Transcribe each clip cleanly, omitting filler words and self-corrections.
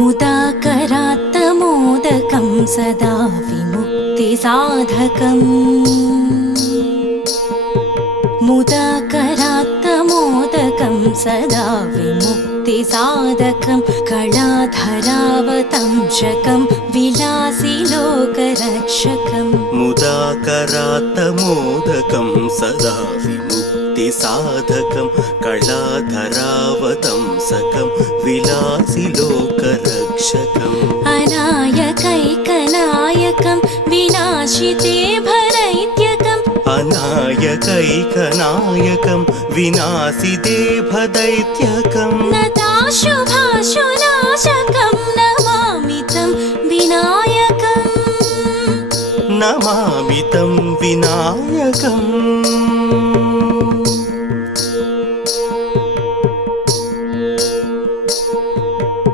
मुदाकरात्तमोदकं सदा विमुक्तिसाधकम् मुदाकरात्तमोदकं सदा विमुक्तिसाधकं कलाधरावतंशकं विलासिलोकरक्षकं मुदाकरात्तमोदकं सदा विमुक्तिसाधकं कलाधरावतंसकं विलासिलोकरक्षकम् अनायकैकनायकं विनाशिते भरैत्यकम् अनायकैकनायकं विनाशिते भदैत्यकं नताशुभाशुनाशकं नमामि तं विनायकम् नमामि तं विनायकम्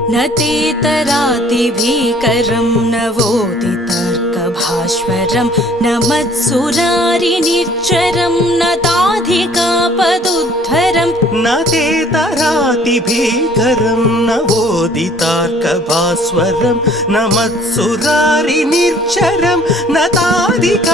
न तेतरातिभीकरं नवोदितर्कभास्वरं न मत्सुरारिनिर्झरं न ताधिकापदुद्धरं न तेतरातिभीकरं नवोदितार्कभास्वरं न मत्सुरारिनिर्झरं न ताधिकापदुद्धरं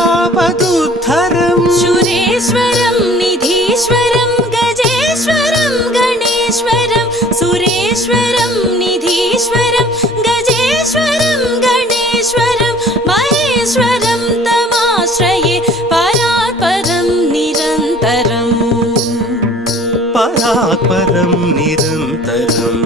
सुरेश्वरं निधीश्वरं गजेश्वरं गणेश्वरं सुरेश्वरं निधीश्वरं गजेश्वरं गणेश्वरं महेश्वरं तमाश्रये परात्परं निरन्तरम् परात्परं निरन्तरम्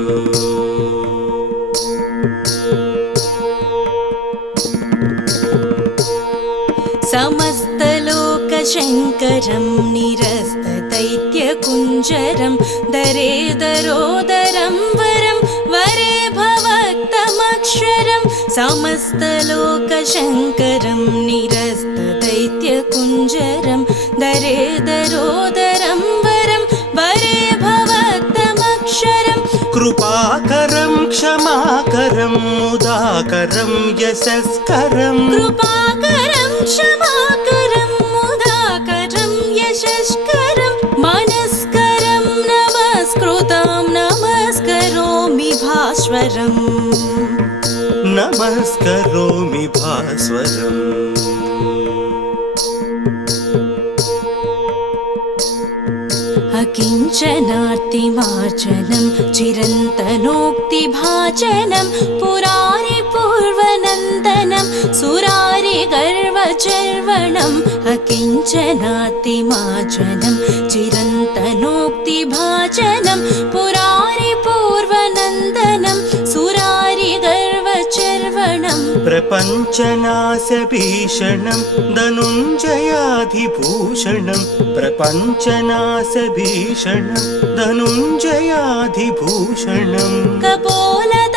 समस्तलोकशङ्करं निरस्तदैत्यकुञ्जरं दरेदरोदरं वरं वरे भवक्तमक्षरं समस्तलोकशङ्करं निरस्तदैत्यकुञ्जरं दरेदरोदरं वरं वरे भवक्तमक्षरं कृपाकरं क्षमाकरं मुदाकरं यशस्करं कृपाकरं क्षमाकरं मुदाकरं यशस्करं मनस्करं नमस्कृतं नमस्करोमि भास्वरम् नमस्करोमि भास्वरम् अकिञ्चनार्तिमार्जनं चिरन्तनोक्तिभाजनं पुरारिपूर्वनन्दनं सुरारिगर्वचर्वणम् अकिञ्चनार्तिमार्जनं चिरन्तनोक्तिभाजनं पुरारिपूर्वनन्दनं सुरारिगर्वचर्वणम् प्रपञ्चनाशभीषणं धनुञ्जयाधिभूषणं प्रपञ्चनाशभीषणं धनुञ्जयाधिभूषणं कपोलदानवारणं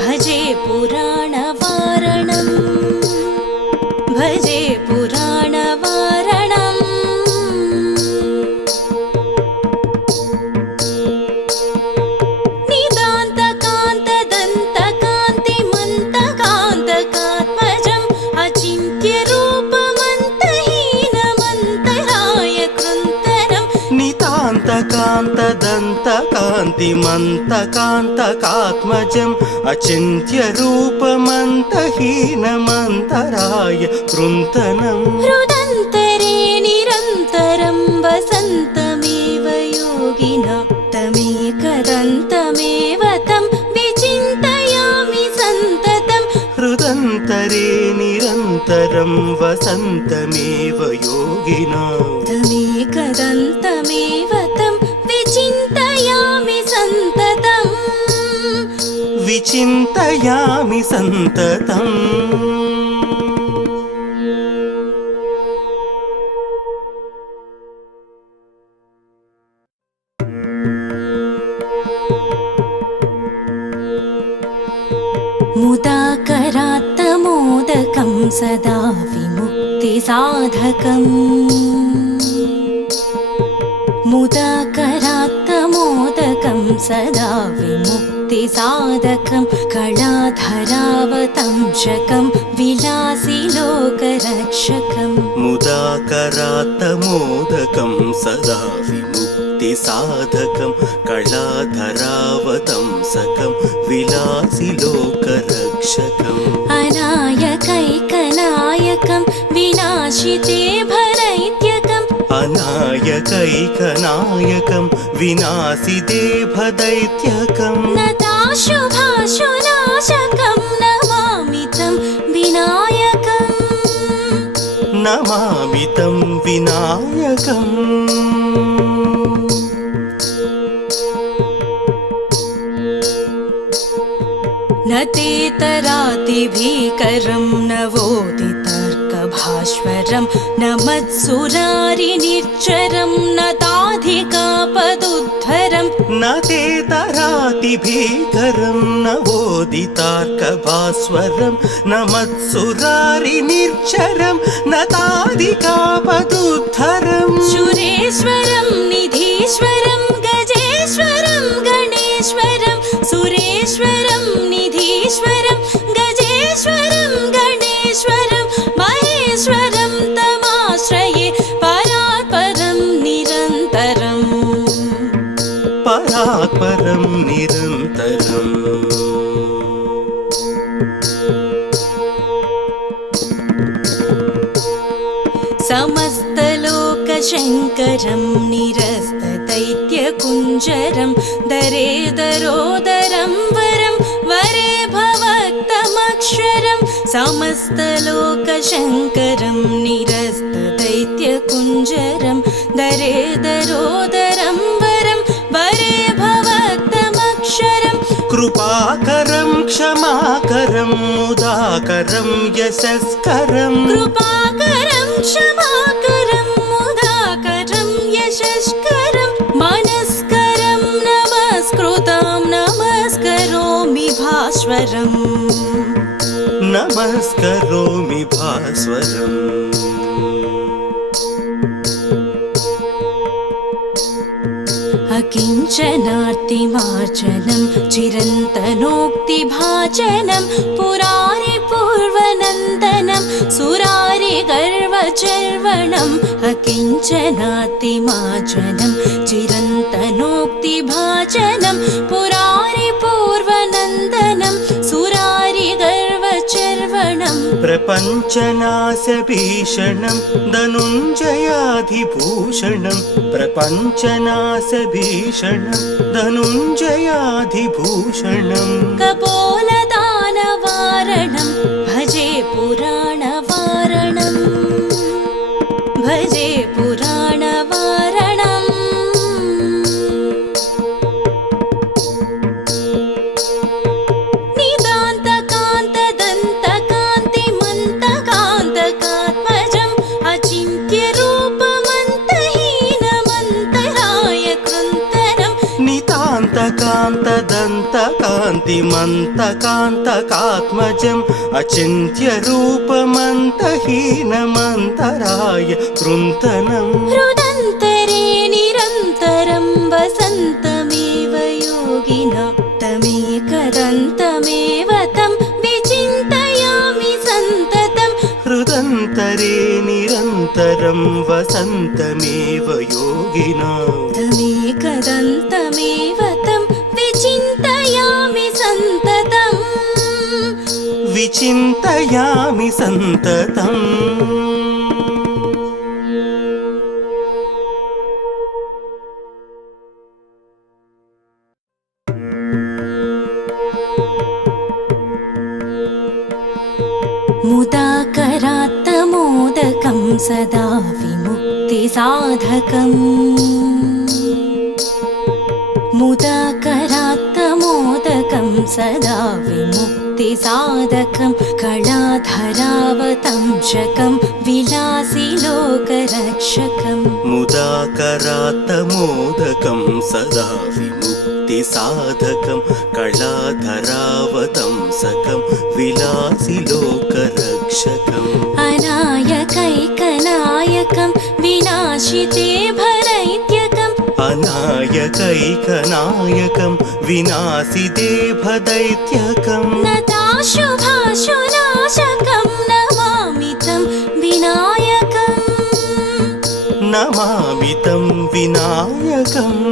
भजे पुराणवारणं भजे पुराणवारणम् निदान्तकान्तदन्तकान्तिमन्तकान्तकात्मजम् अचिन्त्यरूपमन्तहीनमन्तराय कृन्तनम् नितान्तकान्तदन्तकान्तिमन्तकान्तकात्मजम् अचिन्त्यरूपमन्तहीनमन्तराय कृन्तनम् हृदन्तरे निरन्तरं वसन्तमेव योगिना तमेकदन्तमेव तं विचिन्तयामि सन्ततम् हृदन्तरे निरन्तरं वसन्तमेव योगिना तमेकदन्तमेव तं विचिन्तयामि सन्ततम् विचिन्तयामि सन्ततम् मुदाकरात्तमोदकं सदा विमुक्तिसाधकम् मुदाकरात्तमोदकं सदा विमुक्तिसाधकं कलाधरावतंशकं विलासिलोकरक्षकम् मुदाकरात्तमोदकं सदा विमुक्तिसाधकं विमुक्तिसाधकं कलाधरावतंसकं विलासि लोकरक्षकम् अनायकैकनायकं विनाशिते भरैत्यकम् अनायकैकनायकं विनाशिते भदैत्यकम् नताशुभाशुनाशकं नमामि तं विनायकम् नमामि तं विनायकम् न तेतरातिभीकरं नवोदितर्कभास्वरं न मत्सुरारिनिर्झरं न ताधिकापदुद्धरं न तेतरातिभीकरं नवोदितार्कभास्वरं न मत्सुरारिनिर्झरं न ताधिकापदुद्धरं सुरेश्वरं निधीश्वरं गजेश्वरं गणेश्वरं सुरेश्वरं निधीश्वरं गजेश्वरं गणेश्वरं महेश्वरं तमाश्रये परात्परं निरन्तरम् परात्परं निरन्तरम् समस्तलोकशङ्करं निरस्तदैत्यकुञ्जरं दरेदरोदरं वरं वरे भवक्तमक्षरं समस्तलोकशङ्करं निरस्तदैत्यकुञ्जरं दरेदरोदरं वरं वरे भवक्तमक्षरं कृपाकरं क्षमाकरं मुदाकरं यशस्करं कृपाकरं क्षमाकरं मुदाकरं यशस्करं मनस्करं नमस्कृतं नमस्करोमि भास्वरम् नमस्करोमि भास्वरम् अकिञ्चनार्तिमार्जनं चिरन्तनोक्तिभाजनं पुरारिपूर्वनन्दनं सुरारिगर्वचर्वणम् अकिञ्चनार्तिमार्जनं चिरन्तनोक्तिभाजनं पुरारिपूर्वनन्दनं सुरारिगर्वचर्वणम् प्रपञ्चनाशभीषणं धनुञ्जयाधिभूषणं प्रपञ्चनाशभीषणं धनुञ्जयाधिभूषणं कपोलदानवारणं भजे पुराणवारणं भजे पुराणवारणम् निदान्तकान्तदन्तकान्तिमन्तकान्तकात्मजम् अचिन्त्यरूपमन्तहीनमन्तराय कृन्तनम् नितान्तकान्तदन्तकान्तिमन्तकान्तकात्मजम् अचिन्त्यरूपमन्तहीनमन्तराय कृन्तनम् हृदन्तरे निरन्तरं वसन्तमेव योगिना तमेकदन्तमेव तं विचिन्तयामि सन्ततं हृदन्तरे निरन्तरं वसन्तमेव योगिना तमेकदन्तमेव तं विचिन्तयामि सन्ततम् विचिन्तयामि सन्ततम् मुदाकरात्तमोदकं सदा विमुक्तिसाधकम् मुदाकरात्तमोदकं सदा विमुक्तिसाधकं कलाधरावतंशकं विलासि लोकरक्षकम् मुदाकरात्तमोदकं सदा विमुक्तिसाधकं कलाधरावतंसकं विलासि लोकरक्षकम् अनायकैकनायकं विनाशिते भरैत्यकम् अनायकैकनायकं विनाशिते भदैत्यकम् नताशुभाशुनाशकं नमामि तं विनायकम् नमामि तं विनायकम्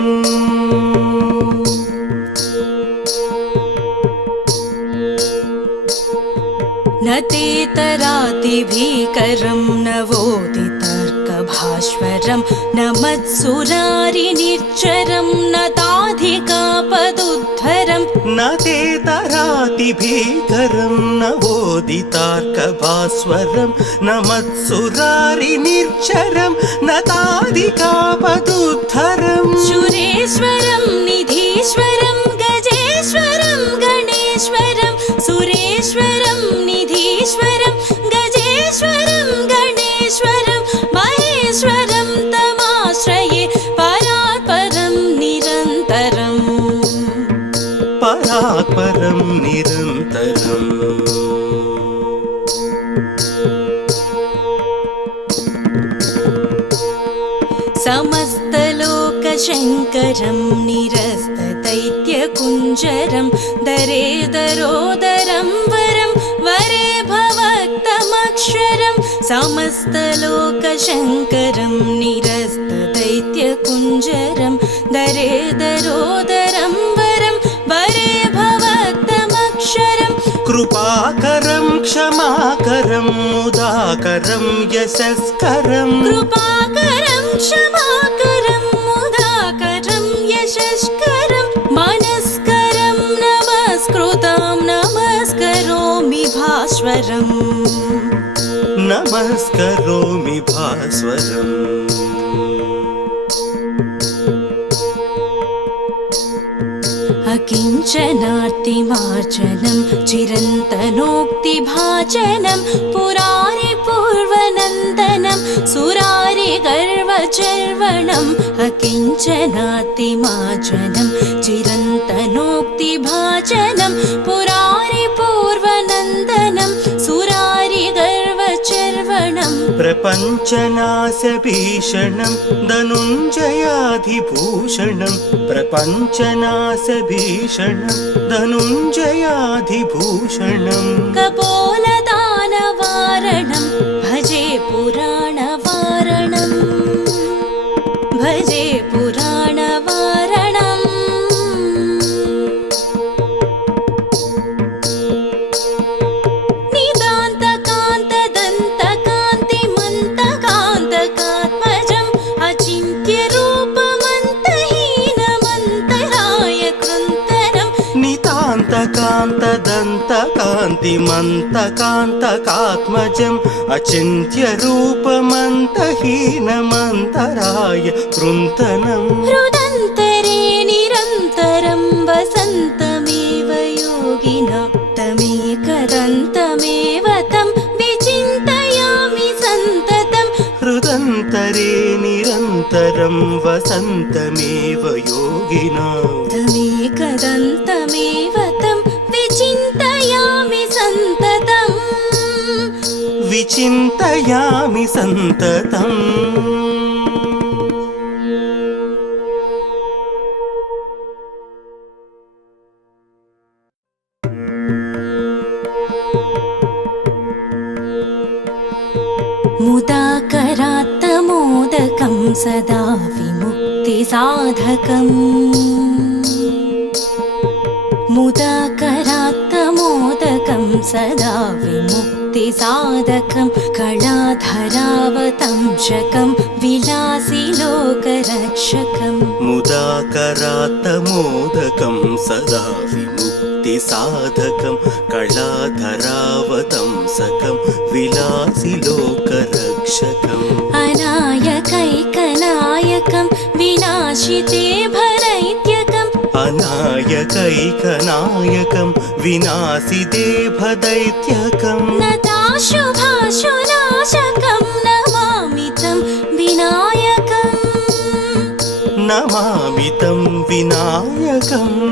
न तेतरातिभीकरं नवोदितर्कभास्वरं न मत्सुरारिनिर्झरं न ताधिकापदुद्धरं न तेतरातिभीकरं नवोदितार्कभास्वरं न मत्सुरारिनिर्झरं न ताधिकापदुद्धरं सुरेश्वरं निधीश्वरं गजेश्वरं गणेश्वरं सुरेश्वरं निधीश्वरं गजेश्वरं गणेश्वरं महेश्वरं तमाश्रये परात्परं निरन्तरम् परात्परं निरन्तरम् समस्तलोकशङ्करं निरस्तदैत्यकुञ्जरं दरेदरोदरं वरं वरे भवक्तमक्षरं समस्तलोकशङ्करं निरस्तदैत्यकुञ्जरं दरेदरोदरं वरं वरे भवक्तमक्षरं कृपाकरं क्षमाकरं मुदाकरं यशस्करं कृपाकरं क्षमाकरं मुदाकरं यशस्करं मनस्करं नमस्कृतं नमस्करोमि भास्वरम् नमस्करोमि भास्वरम् अकिञ्चनार्तिमार्जनं चिरन्तनोक्तिभाजनं पुरारिपूर्वनन्दनं सुरारिगर्वचर्वणम् अकिञ्चनार्तिमार्जनं चिरन्तनोक्तिभाजनं पुरारिपूर्वनन्दनं सुरारिगर्वचर्वणम् प्रपञ्चनाशभीषणं धनुञ्जयाधिभूषणं प्रपञ्चनाशभीषणं धनुञ्जयाधिभूषणं कपोलदानवारणं भजे पुराणवारणं भजे पुराणवारणम् निदान्तकान्तदन्तकान्तिमन्तकान्तकात्मजम् अचिन्त्यरूपमन्तहीनमन्तराय कृन्तनं नितान्तकान्तदन्तकान्तिमन्तकान्तकात्मजम् अचिन्त्यरूपमन्तहीनमन्तराय कृन्तनं हृदन्तरे निरन्तरं वसन्तमेव योगिना तमेकदन्तमेव तं विचिन्तयामि सन्ततं हृदन्तरे निरन्तरं वसन्तमेव योगिना तमेकदन्तमेव तं विचिन्तयामि सन्ततम् विचिन्तयामि सन्ततम् मुदाकरात्तमोदकं सदा विमुक्तिसाधकम् मुदाकरात्तमोदकं सदा विमुक्तिसाधकं कलाधरावतंशकं विलासिलोकरक्षकम् मुदाकरात्तमोदकं सदा विमुक्तिसाधकं कलाधरावतंसकं विलासिलोकरक्षकम् अनायकैकनायकं विनाशिते भरैत्यकम् अनायकैकनायकं विनाशिते भदैत्यकं नताशुभाशुनाशकं नमामि तं विनायकम् नमामि तं विनायकम्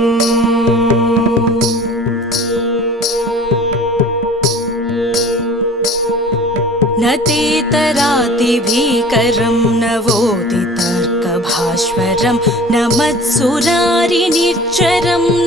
न तेतरातिभीकरं नवोदितर्कभास्वरं भास्वरं नमत्सुरारिनिर्झरं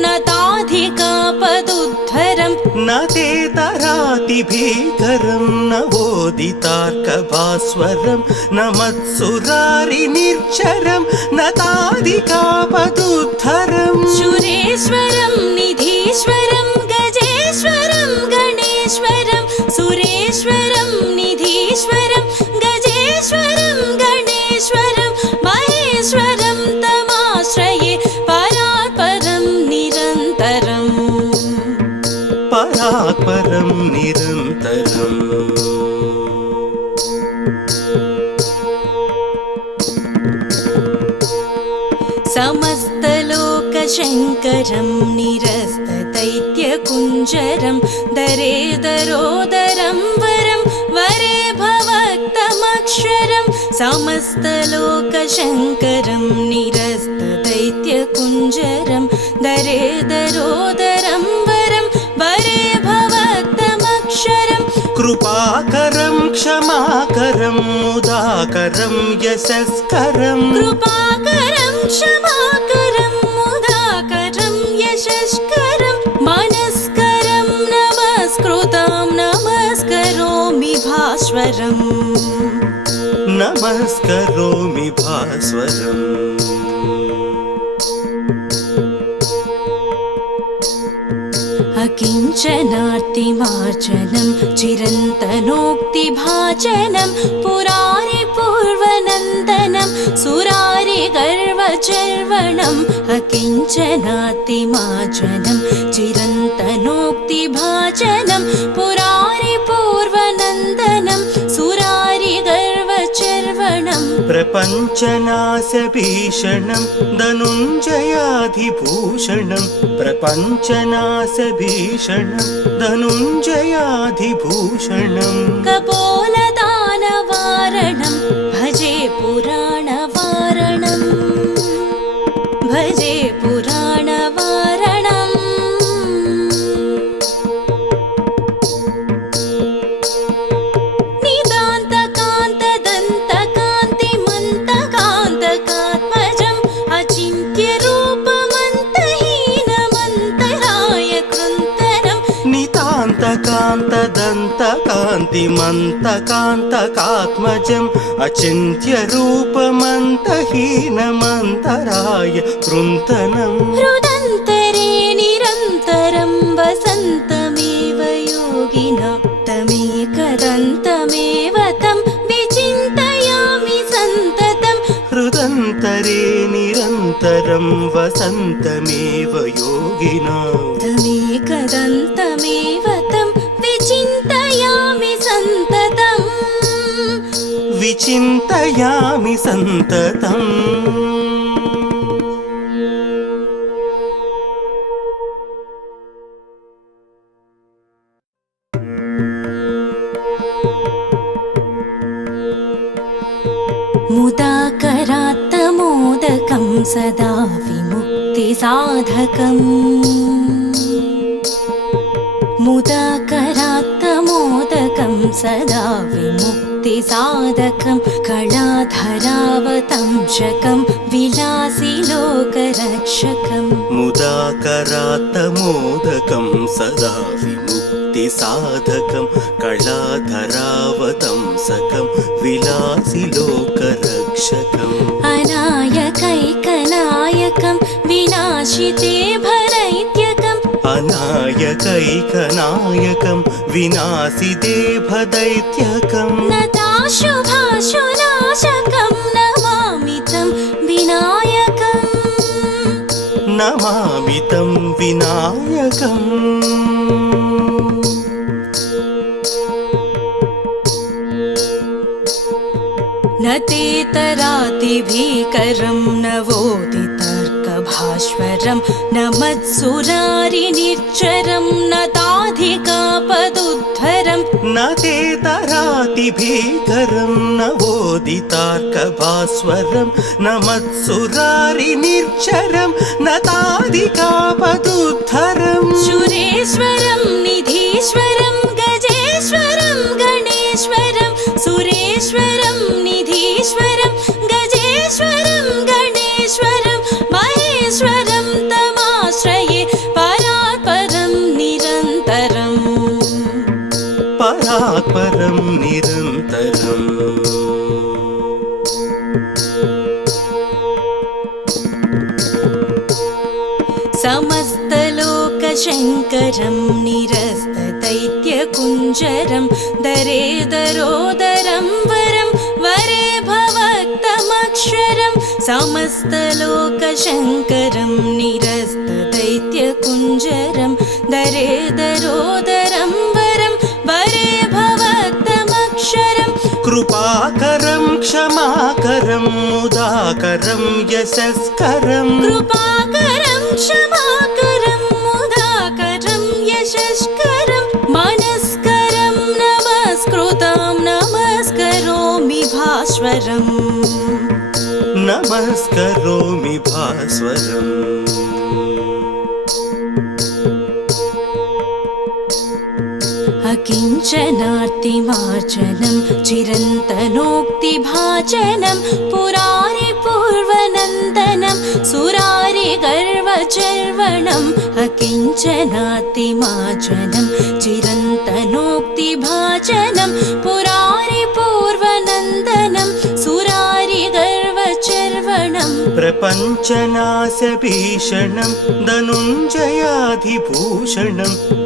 नताधिकापदुद्धरं न ते तराति भीकरं नवोदितार्कभास्वरं नमत्सुरारिनिर्झरं नताधिकापदुद्धरं सुरेश्वरं निधीश्वरं गजेश्वरं गणेश्वरं सुरेश्वरं निधीश्वरं गजेश्वरं गणेश्वरं महेश्वरं तमाश्रये परात्परं निरन्तरम् परात्परं निरन्तरम् समस्तलोकशङ्करं निरस्तदैत्यकुञ्जरं दरेदरोदरं वरं वरे भवक्तमक्षरं समस्तलोकशङ्करं निरस्तदैत्यकुञ्जरं दरेदरोदरं वरं वरे भवक्तमक्षरं कृपाकरं क्षमाकरं मुदाकरं यशस्करं कृपाकरं क्षमाकरं मुदाकरं यशस्करं मनस्करं नमस्कृतं नमस्करोमि भास्वरम् नमस्करोमि भास्वरम् अकिञ्चनार्तिमार्जनं चिरन्तनोक्तिभाजनं पुरारिपूर्वनन्दनं सुरारिगर्वचर्वणम् अकिञ्चनार्तिमार्जनं चिरन्तनोक्तिभाजनं पुरारिपूर्वनन्दनं सुरारिगर्वचर्वणम् प्रपञ्चनाशभीषणं धनुञ्जयाधिभूषणं प्रपञ्चनाशभीषणं धनुञ्जयाधिभूषणं कपोलदानवारणं भजे पुराणवारणं भजे पुराणवारणम् निदान्तकान्तदन्तकान्तिमन्तकान्तकात्मजम् अचिन्त्यरूपमन्तहीनमन्तराय कृन्तनं नितान्तकान्तदन्तकान्तिमन्तकान्तकात्मजम् अचिन्त्यरूपमन्तहीनमन्तराय कृन्तनम् हृदन्तरे निरन्तरं वसन्तमेव योगिना तमेकदन्तमेव तं विचिन्तयामि सन्ततं हृदन्तरे निरन्तरं वसन्तमेव योगिना तमेकदन्तमेव तं विचिन्तयामि सन्ततम् विचिन्तयामि सन्ततम् मुदाकरात्तमोदकं सदा विमुक्तिसाधकम् मुदाकरात्तमोदकं सदा विमुक्तिसाधकं कलाधरावतंशकं विलासिलोकरक्षकम् मुदाकरात्तमोदकं सदा विमुक्तिसाधकं कलाधरावतंसकं विलासिलोकरक्षकम् अनायकैकनायकं विनाशिते भरैत्यकम् अनायकैकनायकं विनाशिते भदैत्यकं नताशुभाशुनाशकं नमामि तं विनायकम् नमामि तं विनायकम् न ते तरातिभीकरं नवोदितार्कभास्वरं नमत्सुरारिनिर्झरं नताधिकापदुद्धरं न ते तराति भीकरं नवोदितार्कभास्वरं नमत्सुरारिनिर्झरं नताधिकापदुद्धरम् सुरेश्वरं निधीश्वरं गजेश्वरं गणेश्वरं सुरेश्वरं निधीश्वरं गजेश्वरं गणेश्वरं समस्तलोकशङ्करं निरस्तदैत्यकुञ्जरं दरेदरोदरं वरं वरे भवक्तमक्षरं समस्तलोकशङ्करं निरस्तदैत्यकुञ्जरं दरेदरोदरं वरं वरे भवक्तमक्षरं कृपाकरं क्षमाकरं मुदाकरं यशस्करं कृपाकरं क्षमाकरं मुदाकरं यशस्करं मनस्करं नमस्कृतं नमस्करोमि भास्वरम् नमस्करोमि भास्वरम् अकिञ्चनार्तिमार्जनं चिरन्तनोक्तिभाजनं पुरारिपूर्वनन्दनं सुरारिगर्वचर्वणम् अकिञ्चनार्तिमार्जनं चिरन्तनोक्तिभाजनं पुरारिपूर्वनन्दनं सुरारिगर्वचर्वणम् प्रपञ्चनाशभीषणं धनुञ्जयाधिभूषणं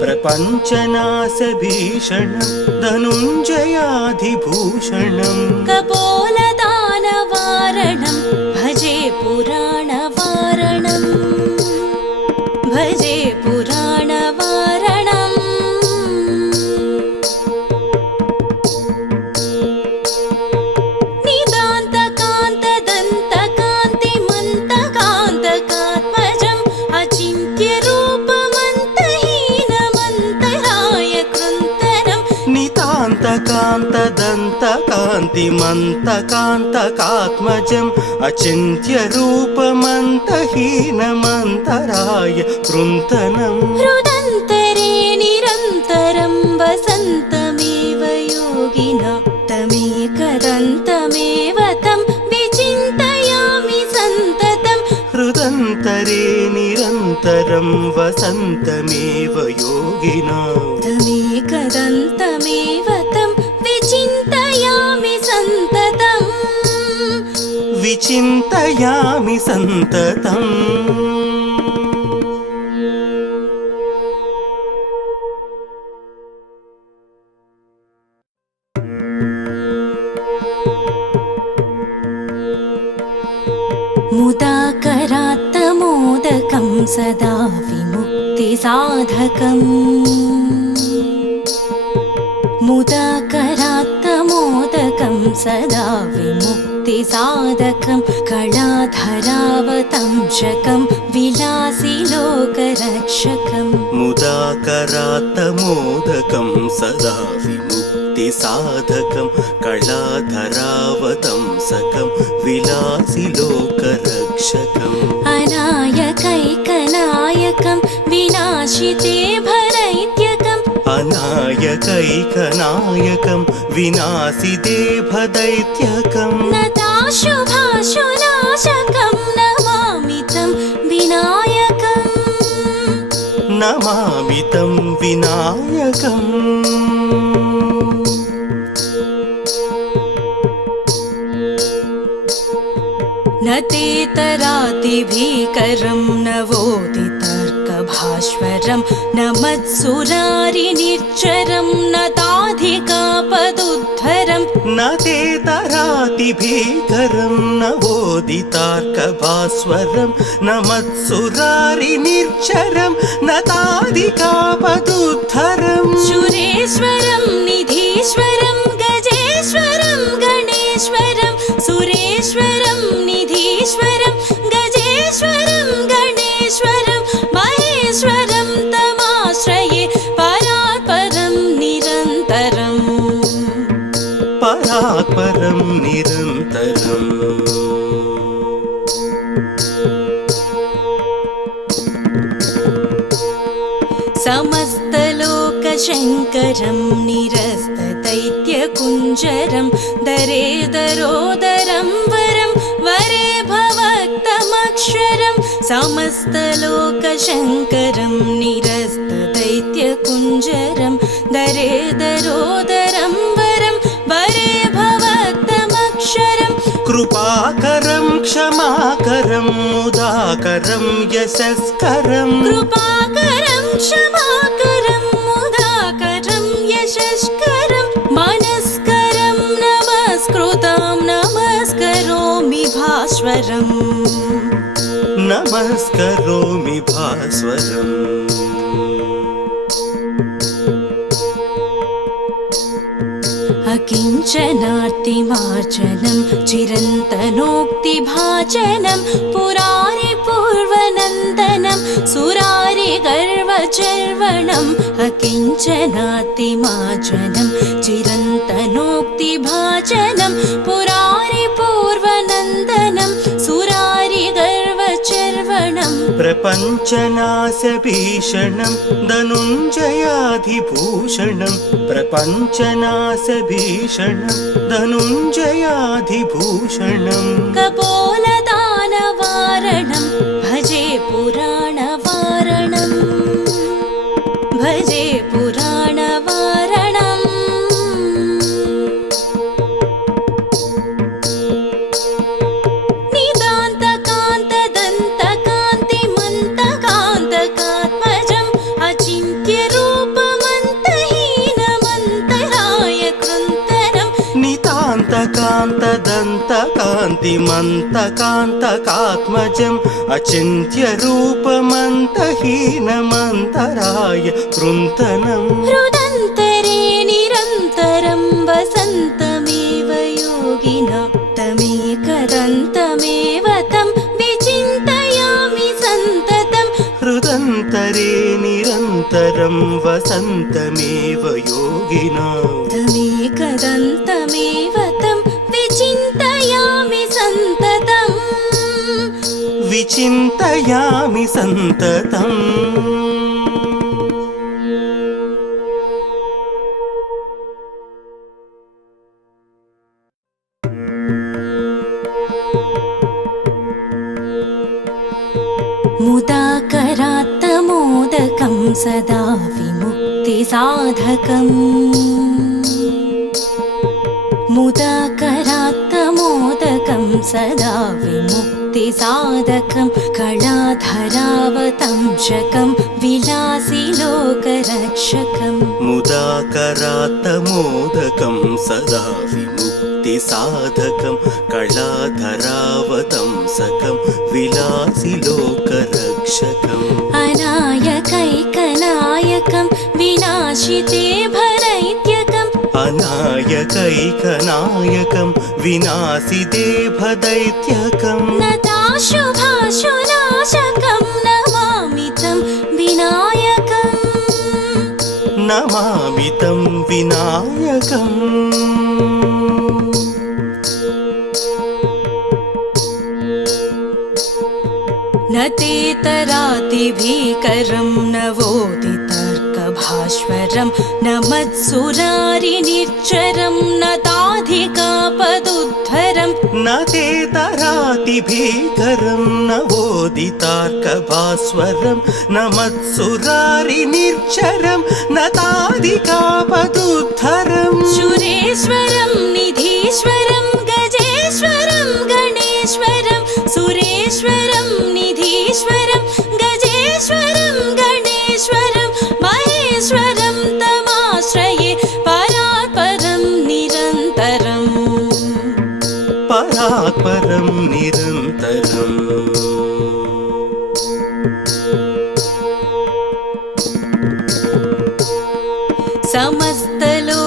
प्रपञ्चनाशभीषणं धनुञ्जयाधिभूषणं कपोलदानवारणं भजे पुराणवारणं भजे पुराणवारणम् निदान्तकान्तदन्तकान्तिमन्तकान्तकात्मजम् अचिन्त्यरूपमन्तहीनमन्तराय कृन्तनं नितान्तकान्तदन्तकान्तिमन्तकान्तकात्मजम् अचिन्त्यरूपमन्तहीनमन्तराय कृन्तनम् हृदन्तरे निरन्तरं वसन्तमेव योगिना तमेकदन्तमेव तं विचिन्तयामि सन्ततं हृदन्तरे निरन्तरं वसन्तमेव योगिना तमेकदन्तमेव तं विचिन्तयामि सन्ततम् विचिन्तयामि सन्ततम् मुदाकरात्तमोदकं सदा विमुक्तिसाधकम् मुदाकरात्तमोदकं सदा विमुक्तिसाधकं कलाधरावतंशकं विलासिलोकरक्षकं मुदाकरात्तमोदकं सदा विमुक्तिसाधकं कलाधरावतंसकं विलासिलोकरक्षकम् अनायकैकनायकं विनाशिते भरैत्यकम् अनायकैकनायकं विनाशिते भदैत्यकं नताशुभाशुनाशकं नमामि तं विनायकम् नमामि तं विनायकम् न तेतरातिभीकरं नवोदितर्कभास्वरं न मत्सुरारिनिर्झरं न ताधिकापदुद्धरं न तेतरातिभीकरं नवोदितार्कभास्वरं न मत्सुरारिनिर्झरं न ताधिकापदुद्धरं सुरेश्वरं निधीश्वरं गजेश्वरं गणेश्वरं सुरेश्वरं निधीश्वरं गजेश्वरं गणेश्वरं महेश्वरं तमाश्रये परात्परं निरन्तरम् परात्परं निरन्तरम् समस्तलोकशङ्करं निरस्तदैत्यकुञ्जरं दरेदरोदरं वरं वरे भवक्तमक्षरं समस्तलोकशङ्करं निरस्तदैत्यकुञ्जरं दरेदरोदरं वरं वरे भवक्तमक्षरं कृपाकरं क्षमाकरं मुदाकरं यशस्करं कृपाकरं क्षमाकरं मुदाकरं यशस्करं मनस्करं नमस्कृतं नमस्करोमि भास्वरम् नमस्करोमि भास्वरम् अकिञ्चनार्तिमार्जनं चिरन्तनोक्तिभाजनं पुरारिपूर्वनन्दनं सुरारिगर्वचर्वणम् अकिञ्चनार्तिमार्जनं चिरन्तनोक्तिभाजनं पुरारिपूर्वनन्दनं सुरारिगर्वचर्वणम् प्रपञ्चनाशभीषणं धनुञ्जयाधिभूषणं प्रपञ्चनाशभीषणं धनुञ्जयाधिभूषणं कपोलदानवारणं भजे पुराणवारणं भजे पुराणवारणम् निदान्तकान्तदन्तकान्तिमन्तकान्तकात्मजम् अचिन्त्यरूपमन्तहीनमन्तराय कृन्तनम् नितान्तकान्तदन्तकान्तिमन्तकान्तकात्मजम् अचिन्त्यरूपमन्तहीनमन्तराय कृन्तनम् हृदन्तरे निरन्तरं वसन्तमेव योगिना तमेकदन्तमेव तं विचिन्तयामि सन्ततम् हृदन्तरे निरन्तरं वसन्तमेव योगिना तमेकदन्तमेव तं विचिन्तयामि सन्ततम् विचिन्तयामि सन्ततम् मुदाकरात्तमोदकं सदा विमुक्तिसाधकम् मुदाकरात्तमोदकं सदा विमुक्तिसाधकं कलाधरावतंशकं विलासिलोकरक्षकम् मुदाकरात्तमोदकं सदा विमुक्तिसाधकं कलाधरावतंसकं विलासिलोकरक्षकम् अनायकैकनायकं विनाशिते भरैत्यकम् अनायकैकनायकं विनाशिते भदैत्यकं नताशुभाशुनाशकं नमामि तं विनायकम् नमामि तं विनायकम् न तेतरातिभीकरं नवोदितर्कभास्वरं न मत्सुरारिनिर्झरं न ताधिकापदुद्धरं न तेतरातिभीकरं नवोदितार्कभास्वरं न मत्सुरारिनिर्झरं न ताधिकापदुद्धरं सुरेश्वरं निधीश्वरं गजेश्वरं गणेश्वरं सुरेश्वरं निधीश्वरं गजेश्वरं गणेश्वरं महेश्वरं तमाश्रये परात्परं निरन्तरम् परात्परं निरन्तरम्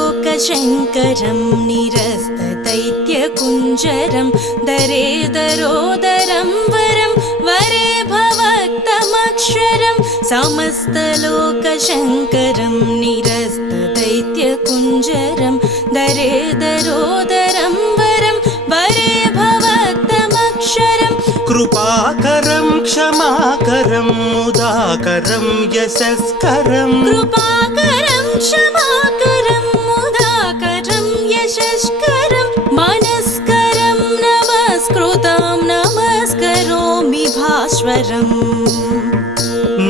समस्तलोकशङ्करं निरस्तदैत्यकुञ्जरं दरेदरोदरं वरं वरे भवक्तमक्षरं समस्तलोकशङ्करं निरस्तदैत्यकुञ्जरं दरेदरोदरं वरं वरे भवक्तमक्षरम् कृपाकरं क्षमाकरं मुदाकरं यशस्करं कृपाकरं क्षमाकरं मुदाकरं यशस्करं मनस्करं नमस्कृतं नमस्करोमि भास्वरम्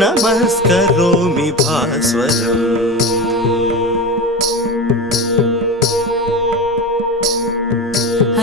नमस्करोमि भास्वरम्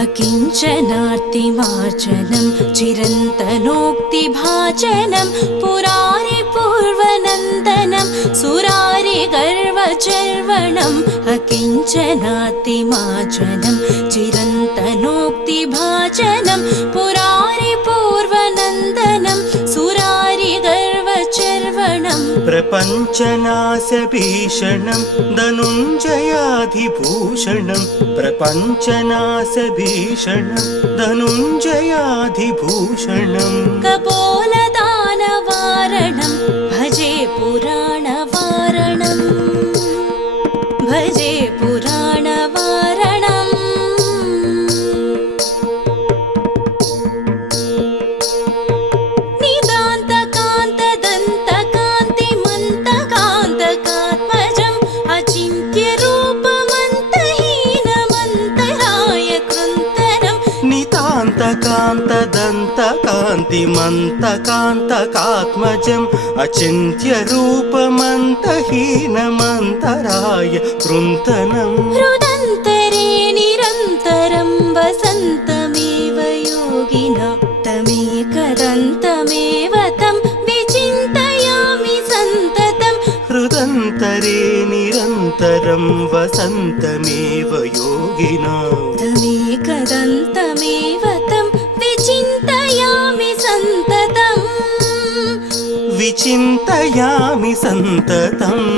अकिञ्चनार्तिमार्जनं चिरन्तनोक्तिभाजनं पुरारिपूर्वनन्दनं सुरारिगर्वचर्वणम् अकिञ्चनार्तिमार्जनं चिरन्तनोक्तिभाजनं पुरारिपूर्वनन्दनं सुरारिगर्वचर्वणम् प्रपञ्चनाशभीषणं धनुञ्जयाधिभूषणं प्रपञ्चनाशभीषणं धनुञ्जयाधिभूषणं कपोलदानवारणं भजे पुराणवारणं भजे पुराणवारणम् निदान्तकान्तदन्तकान्तिमन्तकान्तकात्मजम् अचिन्त्यरूपमन्तहीनमन्तराय कृन्तनम् नितान्तकान्तदन्तकान्तिमन्तकान्तकात्मजम् अचिन्त्यरूपमन्तहीनमन्तराय कृन्तनम् हृदन्तरे निरन्तरं वसन्तमेव योगिना तमेकदन्तमेव तं विचिन्तयामि सन्ततं हृदन्तरे निरन्तरं वसन्तमेव योगिना तमेकदन्तमेव तं विचिन्तयामि सन्ततम् विचिन्तयामि सन्ततम्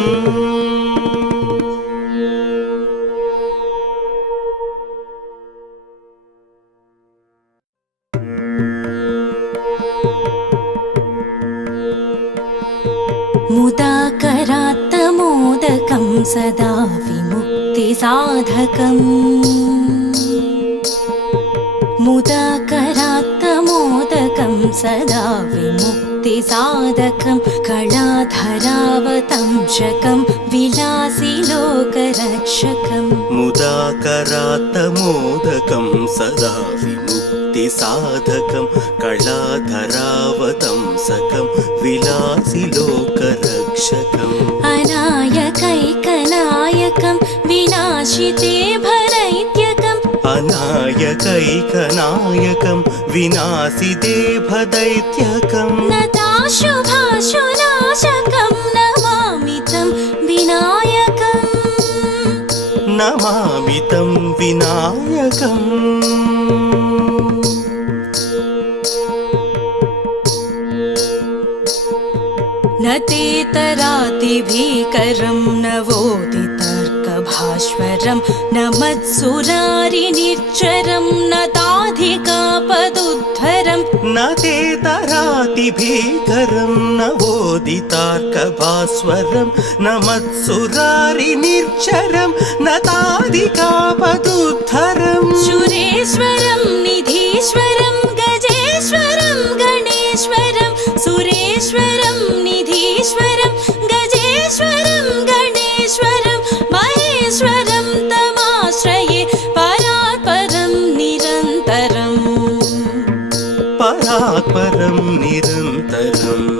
मुदाकरात्तमोदकं सदा विमुक्तिसाधकम् मुदाकरात्तमोदकं सदा विमुक्तिसाधकं कलाधरावतंशकं विलासिलोकरक्षकम् मुदाकरात्तमोदकं सदा विमुक्तिसाधकं कलाधरावतंसकं विलासिलोकरक्षकम् अनायकैकनायकं विनाशिते भरैत्यकम् अनायकैकनायकं विनाशिते भदैत्यकम् नताशुभाशुनाशकं नमामि तं विनायकम् नमामि तं विनायकम् न तेतरातिभीकरं नवोदितर्कभास्वरं न मत्सुरारिनिर्झरं न ताधिकापदुद्धरं न तेतरातिभीकरं नवोदितार्कभास्वरं न मत्सुरारिनिर्झरं न ताधिकापदुद्धरं सुरेश्वरं निधीश्वरं गजेश्वरं गणेश्वरं सुरेश्वरं निधीश्वरं गजेश्वरं गणेश्वरं महेश्वरं तमाश्रये परात्परं निरन्तरम् परात्परं निरन्तरम्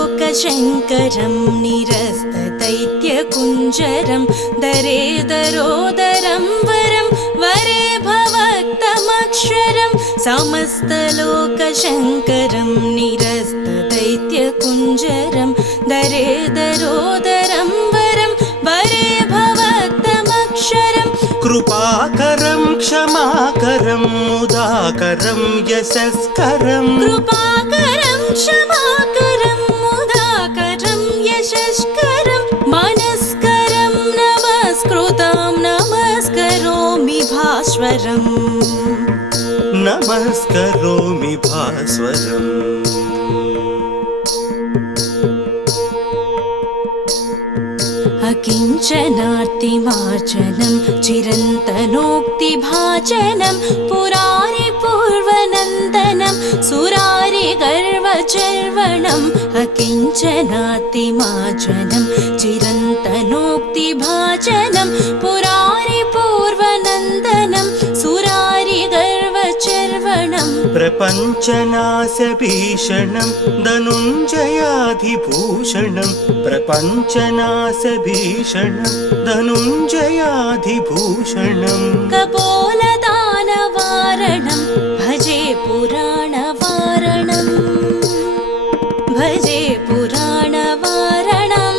समस्तलोकशङ्करं निरस्तदैत्यकुञ्जरं दरेदरोदरं वरं वरे भवक्तमक्षरं समस्तलोकशङ्करं निरस्तदैत्यकुञ्जरं दरेदरोदरं वरं वरे भवक्तमक्षरं कृपाकरं क्षमाकरं मुदाकरं यशस्करं कृपाकरं क्षमाकरं मुदाकरं यशस्करं मनस्करं नमस्कृतां नमस्करोमि भास्वरम् नमस्करोमि भास्वरम् अकिञ्चनार्तिमार्जनं चिरन्तनोक्तिभाजनं पुरारिपूर्वनन्दनं सुरारिगर्वचर्वणम् अकिञ्चनार्तिमार्जनं चिरन्तनोक्तिभाजनं पुरारिपूर्वनन्दनं सुरारिगर्वचर्वणम् प्रपञ्चनाशभीषणं धनुञ्जयाधिभूषणं प्रपञ्चनाशभीषणं धनुञ्जयाधिभूषणं कपोलदानवारणं भजे पुराणवारणं भजे पुराणवारणम्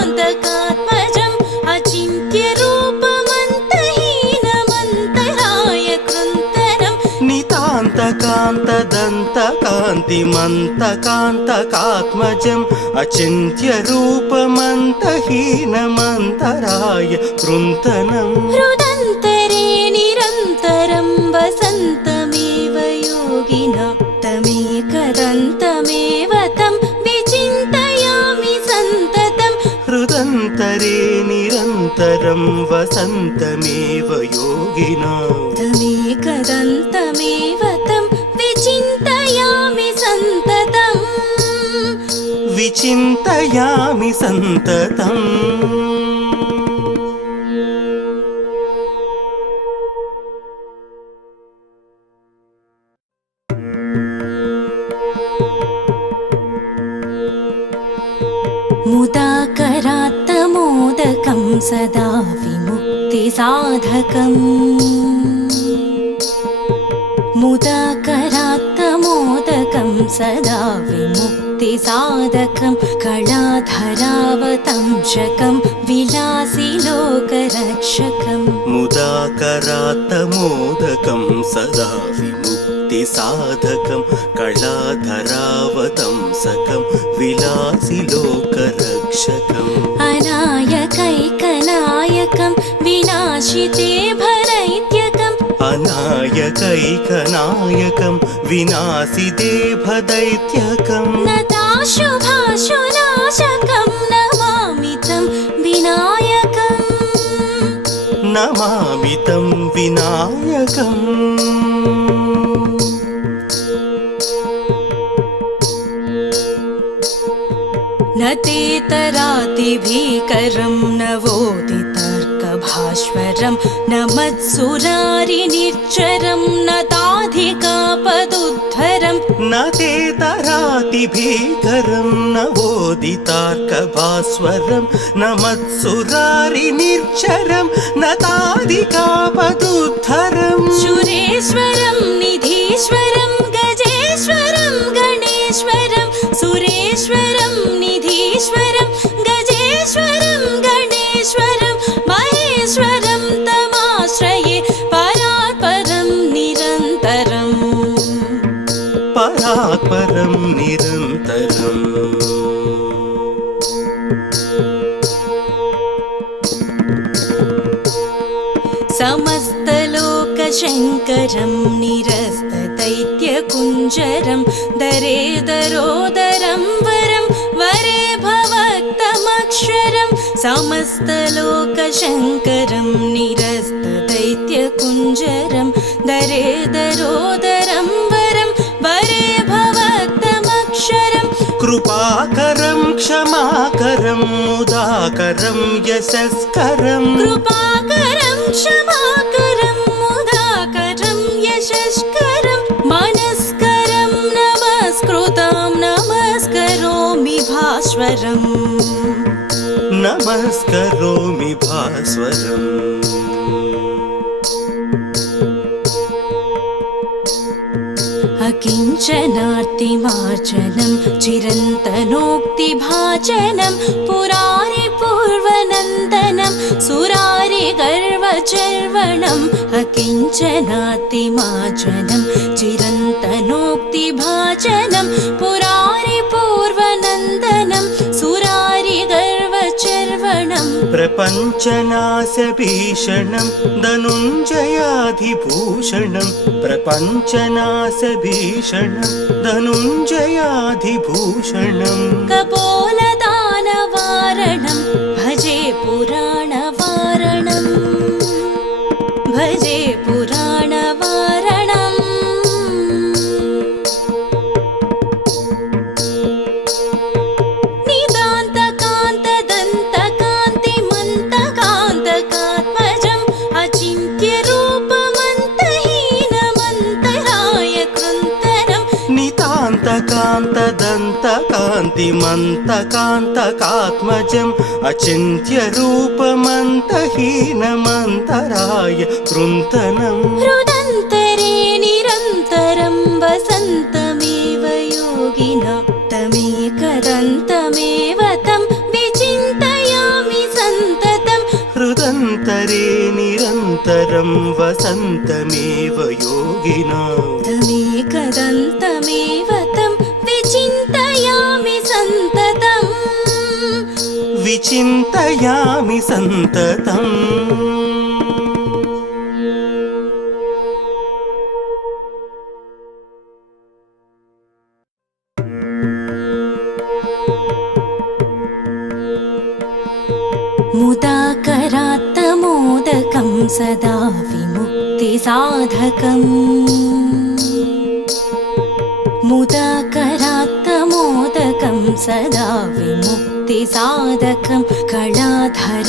निदान्तकान्तदन्तकान्तिमन्तकान्तकात्मजम् अचिन्त्यरूपमन्तहीनमन्तराय कृन्तनं नितान्तकान्तदन्तकान्तिमन्तकान्तकात्मजम् अचिन्त्यरूपमन्तहीनमन्तराय कृन्तनं हृदन्तरे निरन्तरं वसन्तमेव योगिना तमेकदन्तमेव तं विचिन्तयामि सन्ततं हृदन्तरे निरन्तरं वसन्तमेव योगिना तमेकदन्तमेव तं विचिन्तयामि सन्ततम् विचिन्तयामि सन्ततम् मुदाकरात्तमोदकं सदा विमुक्तिसाधकम् मुदाकरात्तमोदकं सदा विमुक्तिसाधकं कलाधरावतंशकं विलासिलोकरक्षकम् मुदाकरात्तमोदकं सदा विमुक्तिसाधकं कलाधरावतंसकं विलासिलोकरक्षकम् अनायकैकनायकं विनाशिते भरैत्यकम् अनायकैकनायकं विनाशिते भदैत्यकं नताशुभाशुनाशकं नमामि तं विनायकम् नमामि तं विनायकम् न तेतरातिभीकरं नवोदितर्कभास्वरं न मत्सुरारिनिर्झरं न ताधिकापदुद्धरं न तेतरातिभीकरं नवोदितार्कभास्वरं न मत्सुरारिनिर्झरं न ताधिकापदुद्धरं सुरेश्वरं निधीश्वरं गजेश्वरं गणेश्वरं सुरेश्वरं निधीश्वरं गजेश्वरं गणेश्वरं महेश्वरं तमाश्रये परात्परं निरन्तरम् परात्परं निरन्तरम् समस्तलोकशङ्करं निरस्तदैत्यकुञ्जरं दरेदरोदरं वरं वरे भवक्तमक्षरं समस्तलोकशङ्करं निरस्तदैत्यकुञ्जरं दरेदरोदरं वरं वरे भवक्तमक्षरं कृपाकरं क्षमाकरं मुदाकरं यशस्करं कृपाकरं क्षमाकरं मुदाकरं यशस्करं मनस्करं नमस्कृतं नमस्करोमि भास्वरम् नमस्करोमि भास्वरम् अकिञ्चनार्तिमार्जनं चिरन्तनोक्तिभाजनं पुरारिपूर्वनन्दनं सुरारिगर्वचर्वणम् अकिञ्चनार्तिमार्जनं चिरन्तनोक्तिभाजनं पुरारिपूर्वनन्दनं सुरारिगर्वचर्वणम् प्रपञ्चनाशभीषणं धनुञ्जयाधिभूषणं प्रपञ्चनाशभीषणं धनुञ्जयाधिभूषणं कपोलदानवारणं भजे पुराणवारणं भजे पुराणवारणम् निदान्तकान्त नितान्तकान्तदन्तकान्तिमन्तकान्तकात्मजम् अचिन्त्यरूपमन्तहीनमन्तराय कृन्तनम् हृदन्तरे निरन्तरं वसन्तमेव योगिना तमेकदन्तमेव तं विचिन्तयामि सन्ततम् हृदन्तरे निरन्तरं वसन्तमेव योगिना तमेकदन्तमेव तं विचिन्तयामि सन्ततम् विचिन्तयामि सन्ततम् मुदाकरात्तमोदकं सदा विमुक्तिसाधकम् मुदाकरात्तमोदकं सदा विमुक्तिसाधकं कलाधरावतंशकं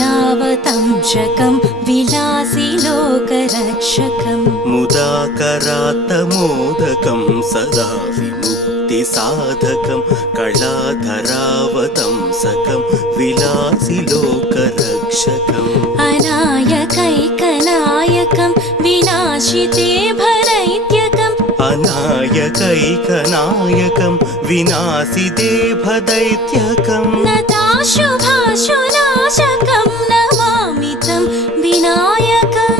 विलासिलोकरक्षकम् मुदाकरात्तमोदकं सदा विमुक्तिसाधकं कलाधरावतंसकं विलासिलोकरक्षकम् अनायकैकनायकं विनाशिते भरैत्यकम् अनायकैकनायकं विनाशिते भदैत्यकम् नताशुभाशुनाशकं नमामि तं विनायकम्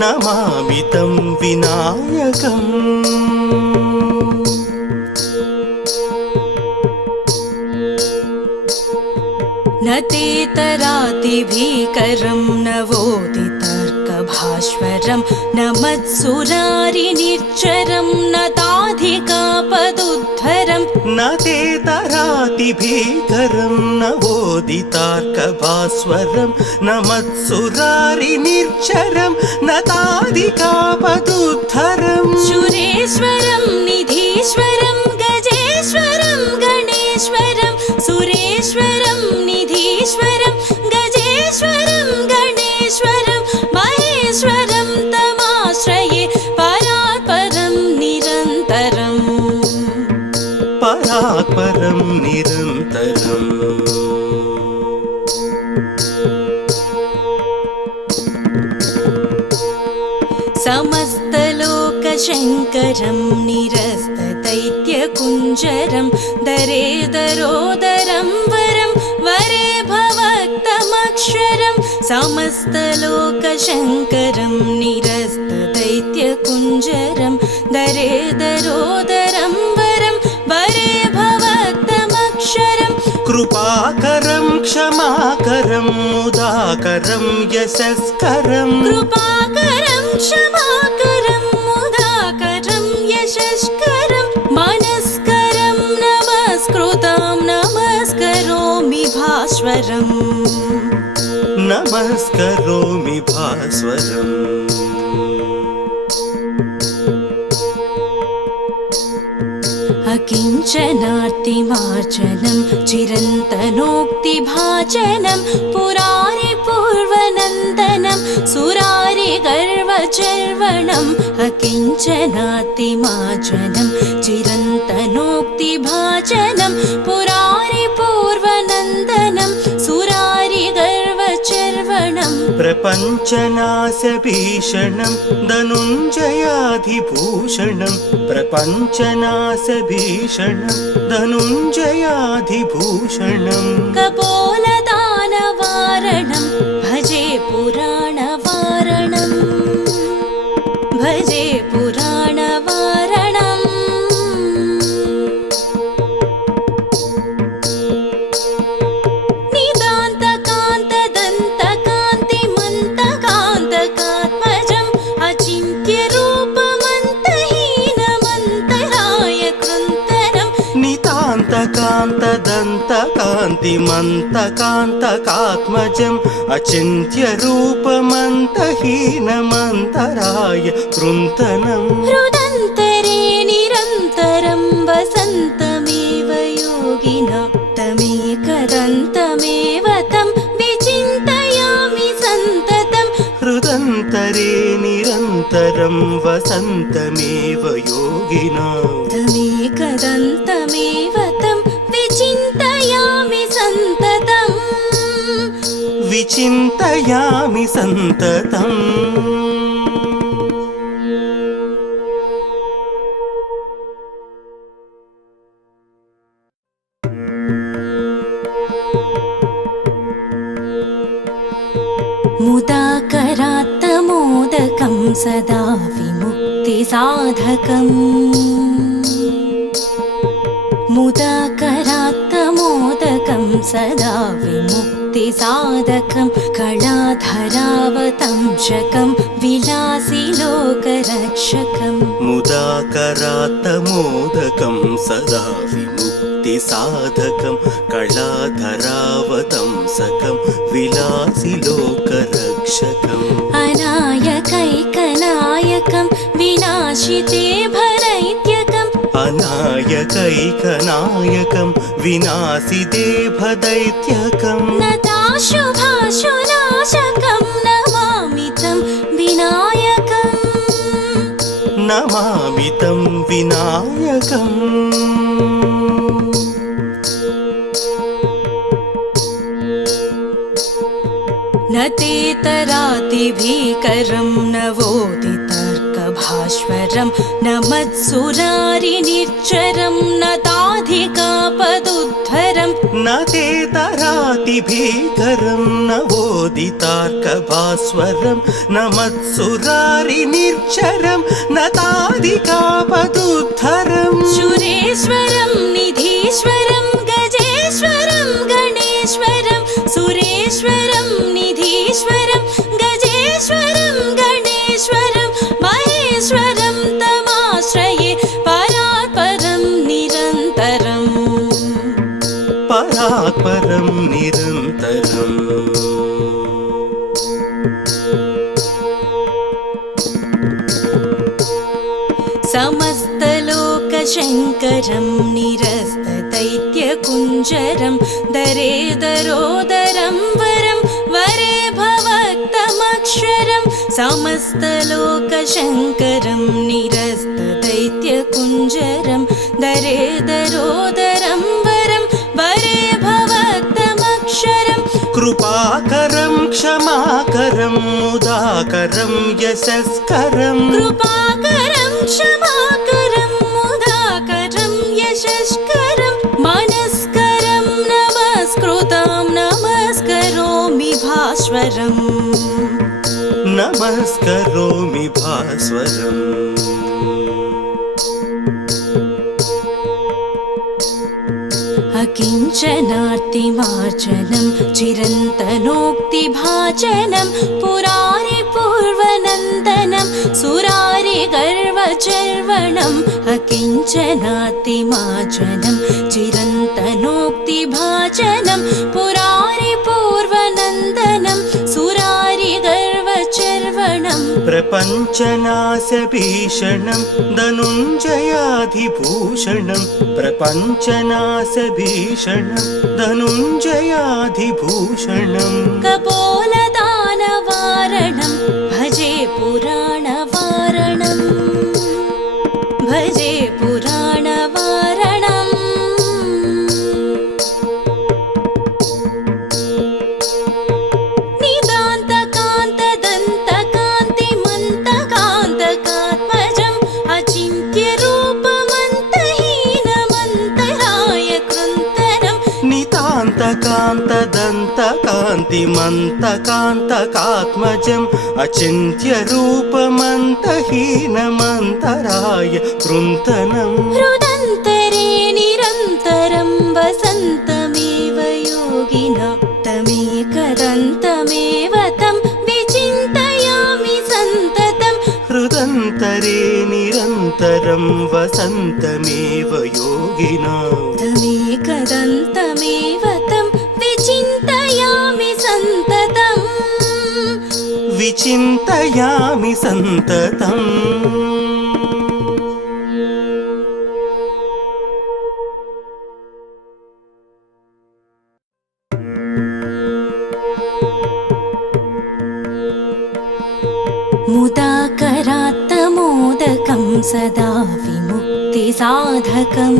नमामि तं विनायकम् न तेतरातिभीकरं नवोदितर्कभास्वरं न मत्सुरारिनिर्झरं न ताधिकापदुद्धरं न तेतरातिभीकरं नवोदितार्कभास्वरं न मत्सुरारिनिर्झरं न ताधिकापदुद्धरम् सुरेश्वरं निधीश्वरं गजेश्वरं गणेश्वरं सुरेश्वरं निधीश्वरं गजेश्वरं गणेश्वरं महेश्वरं तमाश्रये परात्परं निरन्तरम् परात्परं निरन्तरम् समस्तलोकशङ्करं निरस्तदैत्यकुञ्जरं दरेदरोदरं वरं वरे भवक्तमक्षरं समस्तलोकशङ्करं निरस्तदैत्यकुञ्जरं दरेदरोदरं वरं वरे भवक्तमक्षरं कृपाकरं क्षमाकरं मुदाकरं यशस्करं कृपाकरं क्षमाकरं मुदाकरं यशस्करं मनस्करं नमस्कृतं नमस्करोमि भास्वरम् नमस्करोमि भास्वरम् अकिञ्चनार्तिमार्जनं चिरन्तनोक्तिभाजनं पुरारिपूर्वनन्दनं सुरारिगर्वचर्वणम् अकिञ्चनार्तिमार्जनं चिरन्तनोक्तिभाजनं पुरारिपूर्वनन्दनं सुरारिगर्वचर्वणम् प्रपञ्चनाशभीषणं धनुञ्जयाधिभूषणं प्रपञ्चनाशभीषणं धनुञ्जयाधिभूषणं कपोलदानवारणं भजे पुराणवारणं भजे पुराणवारणम् नितान्तकान्तदन्तकान्तिमन्तकान्तकात्मजम् अचिन्त्यरूपमन्तहीनमन्तराय कृन्तनम् नितान्तकान्तदन्तकान्तिमन्तकान्तकात्मजम् अचिन्त्यरूपमन्तहीनमन्तराय कृन्तनम् हृदन्तरे निरन्तरं वसन्तमेव योगिना तमेकदन्तमेव तं विचिन्तयामि सन्ततम् हृदन्तरे निरन्तरं कदन्तरं वसन्तमेव योगिनां तमेकदन्तमेव तं विचिन्तयामि सन्ततम् विचिन्तयामि सन्ततम् मुदाकरात्तमोदकं सदा विमुक्तिसाधकम् मुदाकरात्तमोदकं सदा विमुक्तिसाधकं कलाधरावतंशकं विलासिलोकरक्षकम् मुदाकरात्तमोदकं सदा विमुक्तिसाधकं कलाधरावतंसकं विलासिलोकरक्षकम् अनायकैकनायकं विनाशिते भरैत्यकम् अनायकैकनायकं विनाशिते भदैत्यकं नताशुभाशुनाशकं नमामि तं विनायकम् नमामि तं विनायकम् न तेतरातिभीकरं नवोदितर्कभास्वरं न मत्सुरारिनिर्झरं न ताधिकापदुद्धरं न तेतरातिभीकरं नवोदितार्कभास्वरं न मत्सुरारिनिर्झरं न ताधिकापदुद्धरं सुरेश्वरं निधीश्वरं गजेश्वरं गणेश्वरं सुरेश्वरं निधीश्वरं गजेश्वरं गणेश्वरं महेश्वरं तमाश्रये परात्परं निरन्तरम् परात्परं निरन्तरम् समस्तलोकशङ्करं निरस्तदैत्यकुञ्जरं दरेदरोदरं वरं वरे भवक्तमक्षरं समस्तलोकशङ्करं निरस्तदैत्यकुञ्जरं दरेदरोदरं वरं वरे भवक्तमक्षरं कृपाकरं क्षमाकरं मुदाकरं यशस्करं कृपाकरं क्षमाकरं मुदाकरं यशस्करं मनस्करं नमस्कृतं नमस्करोमि भास्वरम् नमस्करोमि भास्वरम् अकिञ्चनार्तिमार्जनं चिरन्तनोक्तिभाजनं पुरारिपूर्वनन्दनं सुरारिगर्वचर्वणम् अकिञ्चनार्तिमार्जनं चिरन्तनोक्तिभाजनं पुरारिपूर्वनन्दनं सुरारिगर्वचर्वणम् प्रपञ्चनाशभीषणं धनुञ्जयाधिभूषणं प्रपञ्चनाशभीषणं धनुञ्जयाधिभूषणं कपोलदानवारणं भजे पुराणवारणं भजे पुराणवारणम् निदान्तकान्तदन्तकान्तिमन्तकान्तकात्मजम् अचिन्त्यरूपमन्तहीनमन्तराय कृन्तनम् नितान्तकान्तदन्तकान्तिमन्तकान्तकात्मजम् अचिन्त्यरूपमन्तहीनमन्तराय कृन्तनम् हृदन्तरे निरन्तरं वसन्तमेव योगिना तमेकदन्तमेव तं विचिन्तयामि सन्ततम् हृदन्तरे निरन्तरं वसन्तमेव योगिनां तमेकदन्तमेव तं विचिन्तयामि सन्ततम् विचिन्तयामि सन्ततम् सदा विमुक्तिसाधकम्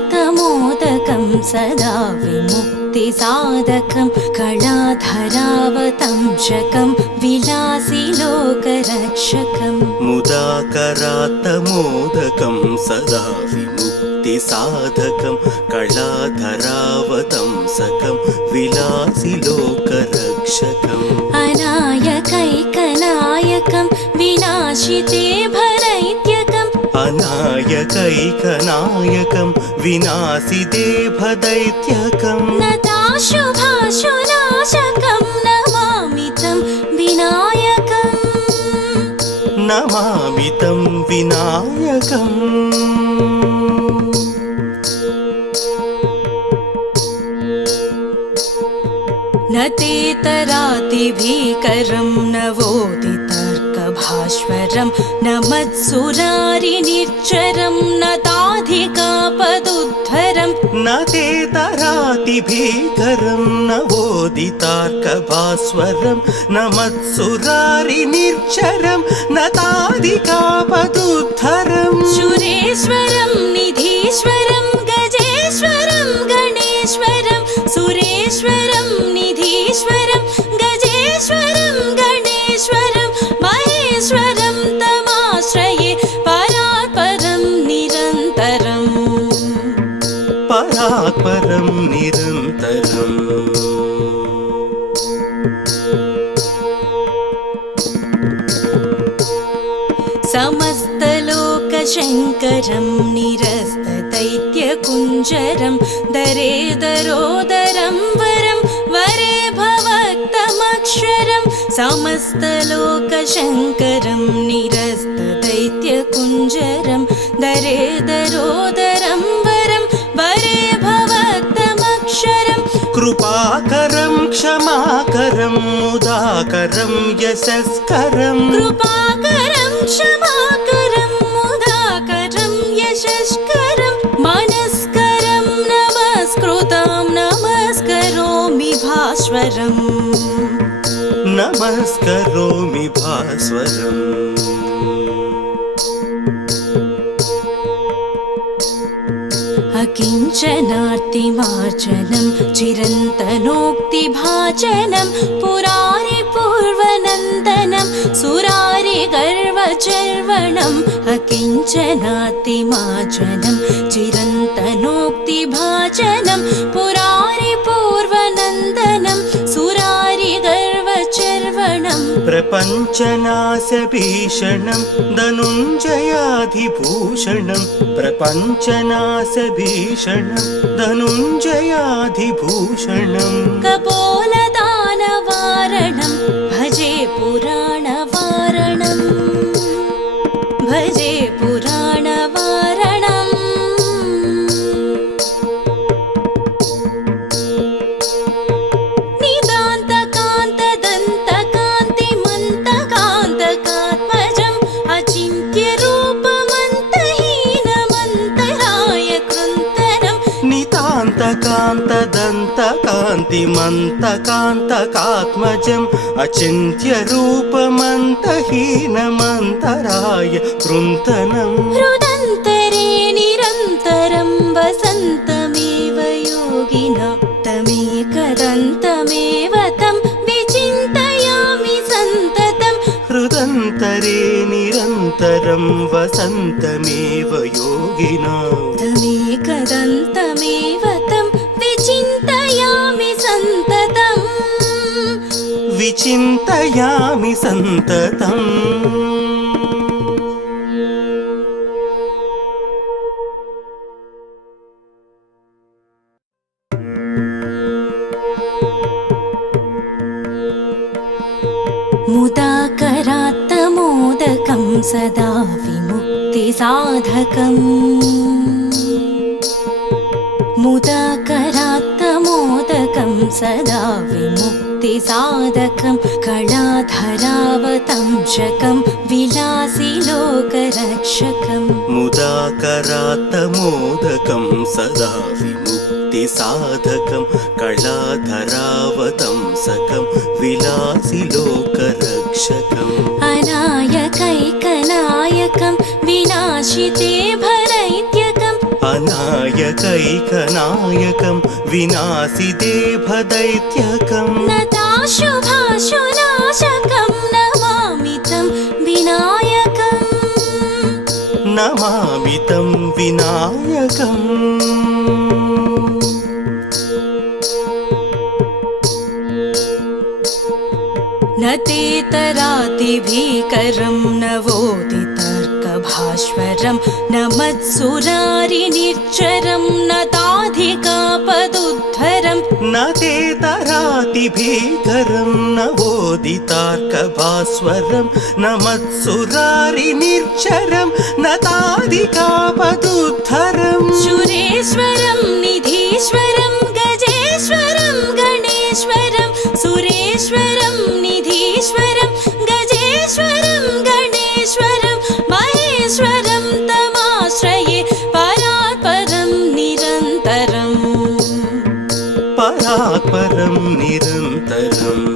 मुदाकरात्तमोदकं सदा विमुक्तिसाधकं कलाधरावतंशकं विलासिलोकरक्षकम् मुदाकरात्तमोदकं सदा विमुक्तिसाधकं कलाधरावतंसकं विलासिलोकरक्षकम् अनायकैकनायकं विनाशिते भरैत्यकम् अनायकैकनायकं विनाशिते भदैत्यकं नताशुभाशुनाशकं नमामि तं विनायकम् नमामि तं विनायकम् न तेतरातिभीकरं नवोदितर्कभास्वरं न मत्सुरारिनिर्झरं न ताधिकापदुद्धरं न तेतरातिभीकरं नवोदितार्कभास्वरं न मत्सुरारिनिर्झरं न ताधिकापदुद्धरं सुरेश्वरं निधीश्वरं गजेश्वरं गणेश्वरं सुरेश्वरं निधीश्वरं गजेश्वरं गणेश्वरं महेश्वरं तमाश्रये परात्परं निरन्तरम् परात्परं निरन्तरम् समस्तलोकशङ्करं निरस्तदैत्यकुञ्जरं दरेदरोदरं वरं वरे भवक्तमक्षरं समस्तलोकशङ्करं निरस्तदैत्यकुञ्जरं दरेदरोदरं वरं वरे भवक्तमक्षरम् कृपाकरं क्षमाकरं मुदाकरं यशस्करं कृपाकरं क्षमाकरं मुदाकरं यशस्करं मनस्करं नमस्कृतं नमस्करोमि भास्वरम् नमस्करोमि भास्वरम् अकिञ्चनार्तिमार्जनं चिरन्तनोक्तिभाजनं पुरारिपूर्वनन्दनं सुरारिगर्वचर्वणम् अकिञ्चनार्तिमार्जनं चिरन्तनोक्तिभाजनं पुरारिपूर्वनन्दनं सुरारिगर्वचर्वणम् प्रपञ्चनाशभीषणं धनुञ्जयाधिभूषणं प्रपञ्चनाशभीषणं धनुञ्जयाधिभूषणं कपोलदानवारणं भजे पुराणवारणं भजे पुराणवारणम् निदान्तकान्तदन्तकान्तिमन्तकान्तकात्मजम् अचिन्त्यरूपमन्तहीनमन्तराय कृन्तनम् नितान्तकान्तदन्तकान्तिमन्तकान्तकात्मजम् अचिन्त्यरूपमन्तहीनमन्तराय कृन्तनम् हृदन्तरे निरन्तरं वसन्तमेव योगिना तमेकदन्तमेव तं विचिन्तयामि सन्ततं हृदन्तरे निरन्तरं वसन्तमेव योगिना तमेकदन्तमेव तं विचिन्तयामि सन्ततम् विचिन्तयामि सन्ततम् मुदाकरात्तमोदकं सदा विमुक्तिसाधकम् मुदाकरात्तमोदकं सदा विमुक्तिसाधकं कलाधरावतंशकं विलासिलोकरक्षकम् मुदाकरात्तमोदकं सदा विमुक्तिसाधकं कलाधरावतंसकं विलासिलोकरक्षकम् रक्षकम् अनायकैकनायकं विनाशिते भदैत्यकम् अनायकैकनायकं विनाशिते भदैत्यकम् नताशुभाशुनाशकं नमामि तं विनायकम् नमामि तं विनायकम् न तेतरातिभीकरं नवोदितर्कभास्वरं न मत्सुरारिनिर्झरं न ताधिकापदुद्धरं न तेतरातिभीकरं नवोदितार्कभास्वरं न मत्सुरारिनिर्झरं न ताधिकापदुद्धरं सुरेश्वरं निधीश्वरं गजेश्वरं गणेश्वरं सुरेश्वरं निधीश्वरं गजेश्वरं गणेश्वरं महेश्वरं तमाश्रये परात्परं निरन्तरम् परात्परं निरन्तरम्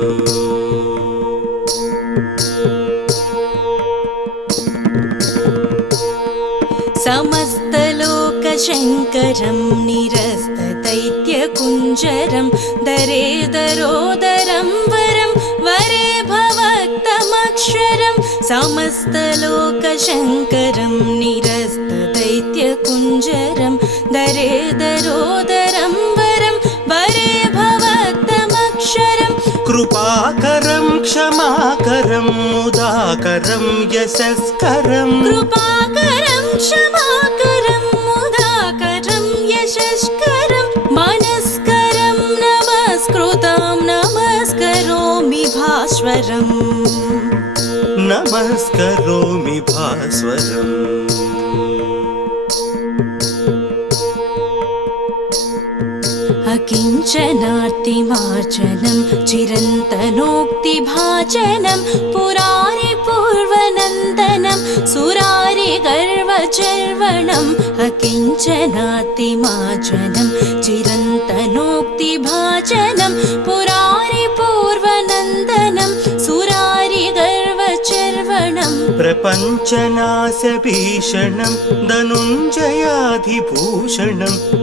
समस्तलोकशङ्करं निरस्तदैत्यकुञ्जरं दरेदरोदरं वरं वरे भवक्तमक्षरं समस्तलोकशङ्करं निरस्तदैत्यकुञ्जरं दरेदरोदरं वरं वरे भवक्तमक्षरं कृपाकरं क्षमाकरं मुदाकरं यशस्करं कृपाकरं क्षमाकरं मुदाकरं यशस्करं मनस्करं नमस्कृतं नमस्करोमि भास्वरम् नमस्करोमि भास्वरम् अकिञ्चनार्तिमार्जनं चिरन्तनोक्तिभाजनं पुरारिपूर्वनन्दनं सुरारिगर्वचर्वणम् अकिञ्चनार्तिमार्जनं चिरन्तनोक्तिभाजनं पुरारिपूर्वनन्दनं सुरारिगर्वचर्वणम् प्रपञ्चनाशभीषणं धनुञ्जयाधिभूषणं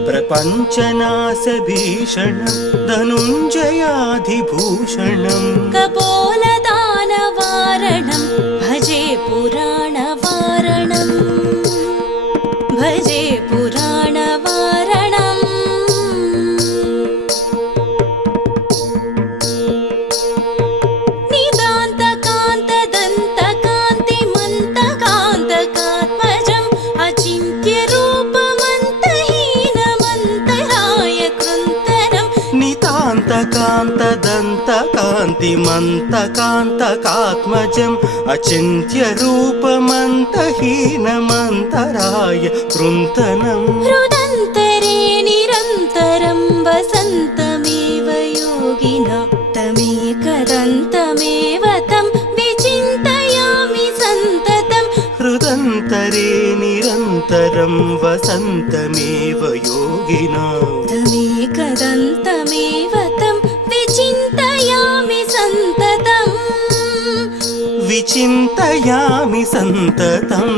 प्रपञ्चनाशभीषणं धनुञ्जयाधिभूषणं कपोलदानवारणं भजे पुराणवारणं भजे पुराणवारणम् निदान्तकान्तदन्तकान्तिमन्तकान्तकात्मजम् अचिन्त्यरूपमन्तहीनमन्तराय कृन्तरम् नितान्तकान्तदन्तकान्तिमन्तकान्तकात्मजम् अचिन्त्यरूपमन्तहीनमन्तराय कृन्तनम् हृदन्तरे निरन्तरं वसन्तमेव योगिना तमेकदन्तमेव तं विचिन्तयामि सन्ततं हृदन्तरे निरन्तरं वसन्तमेव योगिना तमेकदन्तमेव तं विचिन्तयामि सन्ततम् विचिन्तयामि सन्ततम्